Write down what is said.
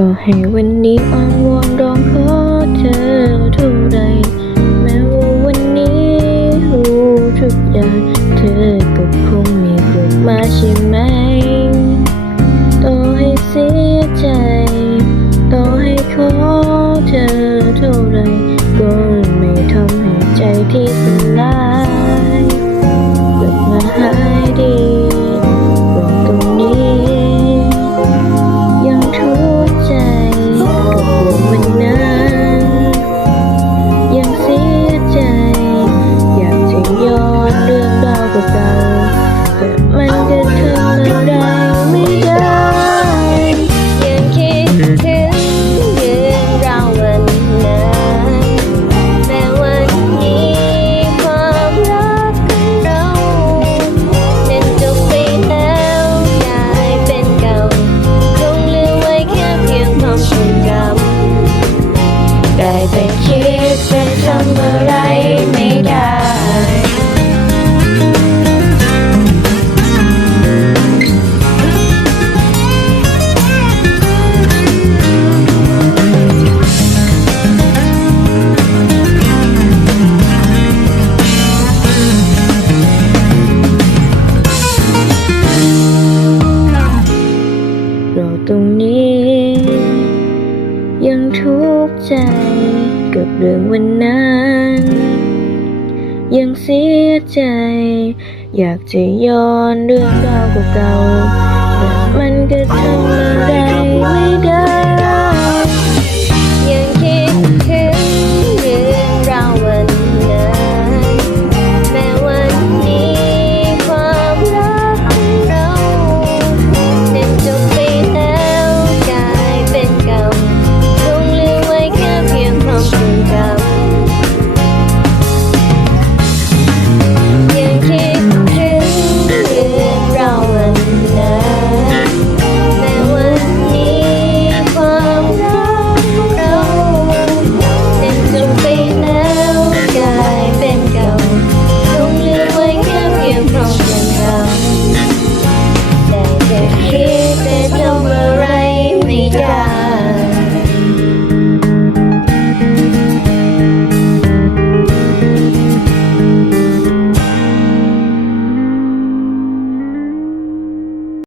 ต่อให้วันนี้อ้อนวอนร้องขอเธอเท่าไร แม้ว่าวันนี้รู้ทุกอย่างเธอก็คงไม่กลับมาใช่ไหม นี้ ยังทุกข์ใจกับเรื่องวันนั้น ยังเสียใจ อยากจะย้อนเรื่องราวเก่าๆแต่มันก็ทำอะไรไม่ได้